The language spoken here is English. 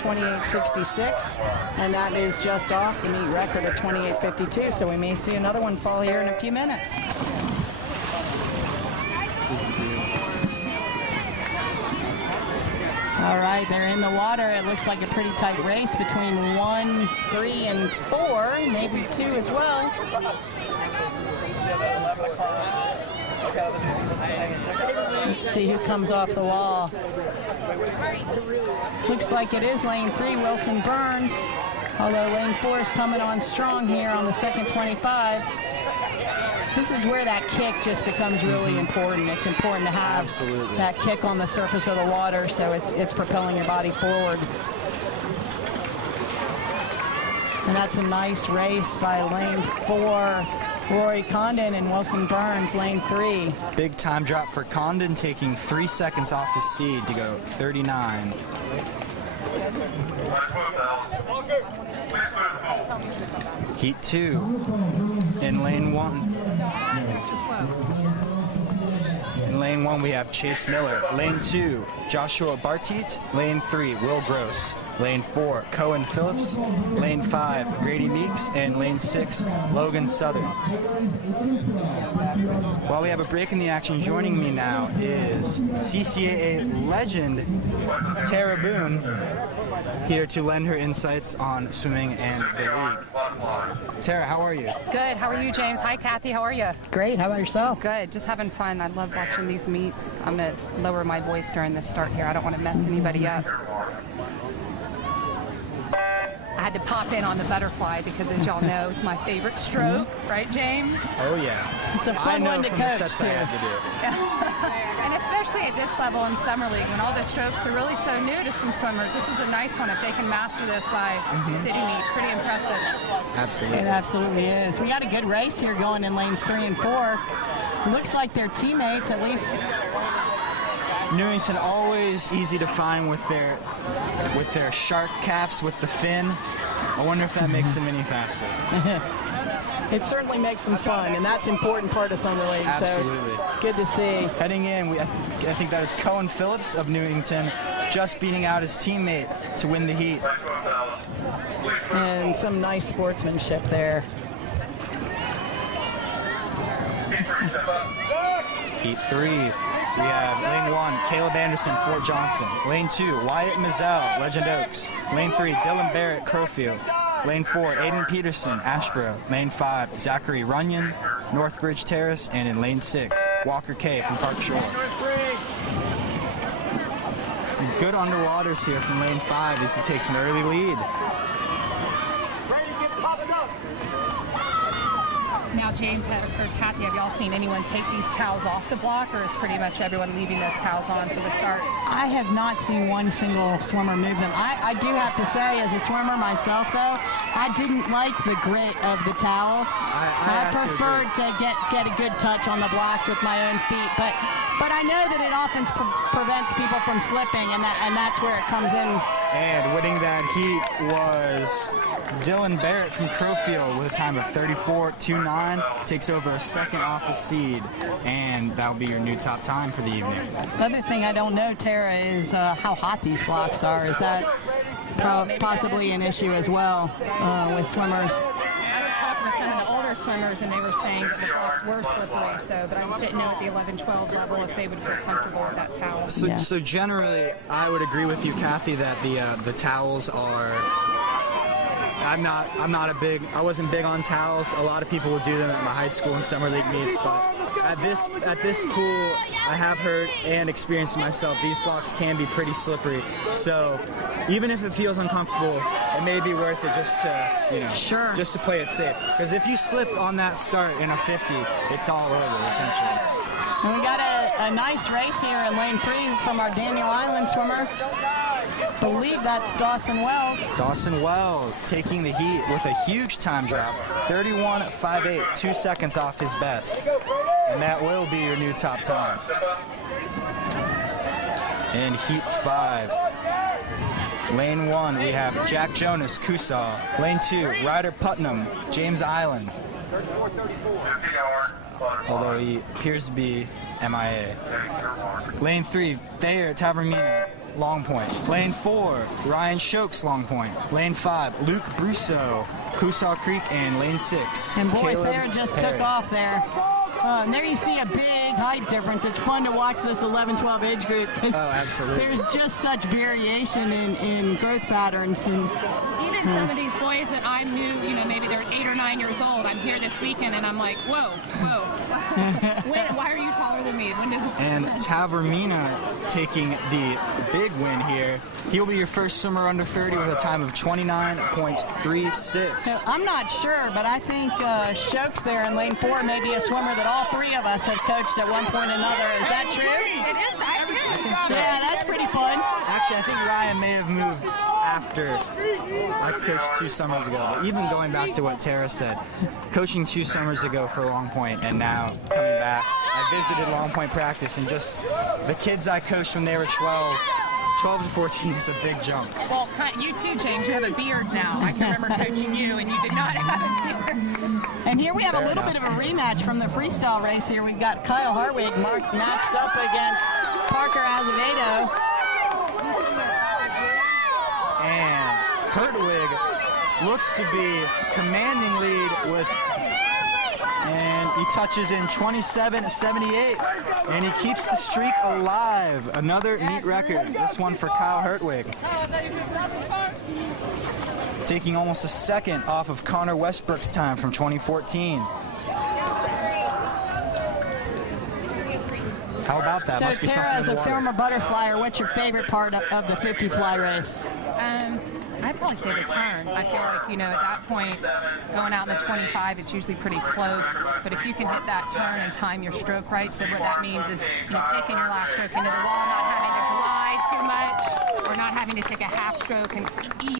28.66, and that is just off the meet record of 28.52, so we may see another one fall here in a few minutes. All right, they're in the water. It looks like a pretty tight race between 1, 3, and 4, maybe 2 as well. Let's see who comes off the wall. Looks like it is lane 3, Wilson Burns, although lane 4 is coming on strong here on the second 25. This is where that kick just becomes really important. It's important to have that kick on the surface of the water, so it's propelling your body forward. And that's a nice race by lane 4, Rory Condon, and Wilson Burns, lane 3. Big time drop for Condon, taking 3 seconds off his seed to go 39. Heat 2 in lane 1. In lane 1 we have Chase Miller. Lane 2, Joshua Barteet. Lane 3, Will Gross. Lane 4, Cohen Phillips. Lane 5, Grady Meeks. And lane 6, Logan Southern. While we have a break in the action, joining me now is CCAA legend Tara Boone, here to lend her insights on swimming and the league. Tara, how are you? Good. How are you, James? Hi, Kathy. How are you? Great. How about yourself? Good. Just having fun. I love watching these meets. I'm going to lower my voice during this start here. I don't want to mess anybody up. I had to pop in on the butterfly because, as y'all know, it's my favorite stroke. Right, James? Oh, yeah. It's a fun one to coach, too. And especially at this level in Summer League, when all the strokes are really so new to some swimmers, this is a nice one if they can master this by city meet. Pretty impressive. Absolutely. It absolutely is. We got a good race here going in lanes 3 and 4. Looks like their teammates, at least. Newington always easy to find with their shark caps with the fin. I wonder if that makes them any faster. It certainly makes them fun, and that's an important part of Summer League. Absolutely. So good to see. Heading in, I think that is Cohen Phillips of Newington, just beating out his teammate to win the heat. And some nice sportsmanship there. Heat 3. We have lane 1, Caleb Anderson, Fort Johnson. Lane 2, Wyatt Mazzell, Legend Oaks. Lane 3, Dylan Barrett, Crowfield. Lane 4, Aiden Peterson, Ashboro. Lane 5, Zachary Runyon, Northbridge Terrace. And in lane 6, Walker K from Park Shore. Some good underwaters here from lane 5 as he takes an early lead. Now, James, or Kathy, have y'all seen anyone take these towels off the block, or is pretty much everyone leaving those towels on for the starts? I have not seen one single swimmer move them. I do have to say, as a swimmer myself, though, I didn't like the grit of the towel. I preferred to get a good touch on the blocks with my own feet, but I know that it often prevents people from slipping, and that's where it comes in. And winning that heat was Dylan Barrett from Crowfield with a time of 34.29, takes over a second off a seed, and that'll be your new top time for the evening. The other thing I don't know, Tara, is how hot these blocks are. Is that possibly an issue as well with swimmers? I was talking to some of the older swimmers, and they were saying that the blocks were slippery, but I just didn't know at the 11-12 level if they would feel comfortable with that towel. So generally, I would agree with you, Kathy, that the towels are. I wasn't big on towels. A lot of people would do them at my high school and summer league meets, but at this pool, I have heard and experienced myself, these blocks can be pretty slippery. So even if it feels uncomfortable, it may be worth it just to, just to play it safe. Because if you slip on that start in a 50, it's all over, essentially. And we got a nice race here in lane 3 from our Daniel Island swimmer. I believe that's Dawson Wells. Dawson Wells taking the heat with a huge time drop, 31.58, 2 seconds off his best. And that will be your new top time. In heat 5, lane 1, we have Jack Jonas, Coosaw. Lane 2, Ryder Putnam, James Island. Although he appears to be MIA. Lane 3, Thayer, Tavermina. long point. Lane 4, Ryan Shokes, long point. Lane 5, Luke Brousseau, Coosaw Creek, and lane 6. And boy, Caleb Thayer just Perry. took off there. And there you see a big height difference. It's fun to watch this 11-12 age group. Oh, absolutely. There's just such variation in growth patterns. And even some of these boys that I knew, maybe they're 8 or 9 years old. I'm here this weekend, and I'm like, whoa. Why are you taller than me? When did this And Tavermina taking the big win here. He'll be your first swimmer under 30 with a time of 29.36. so I'm not sure, but I think Shokes there in lane 4 may be a swimmer that all three of us have coached at one point or another. Is that true? It is. I think so. Yeah, that's pretty fun. Actually, I think Ryan may have moved after I coached 2 summers ago. But even going back to what Tara said, coaching 2 summers ago for Long Point and now coming back, I visited Long Point practice, and just the kids I coached when they were 12 to 14 is a big jump. Well, you too, James. You have a beard now. I can remember coaching you, and you did not have a beard. And here we have a little bit of a rematch from the freestyle race here. We've got Kyle Hartwig matched up against Parker Azevedo. And Hartwig looks to be commanding lead with, and he touches in 27.78, and he keeps the streak alive. Another neat record, this one for Kyle Hartwig. Taking almost a second off of Connor Westbrook's time from 2014. How about that? So Must be Tara, something as in a the water. former butterflyer, what's your favorite part of the 50 fly race? I'd probably say the turn. I feel like, at that point, going out in the 25, it's usually pretty close. But if you can hit that turn and time your stroke right, so what that means is, taking your last stroke into the wall, not having to glide too much, or not having to take a half stroke and ease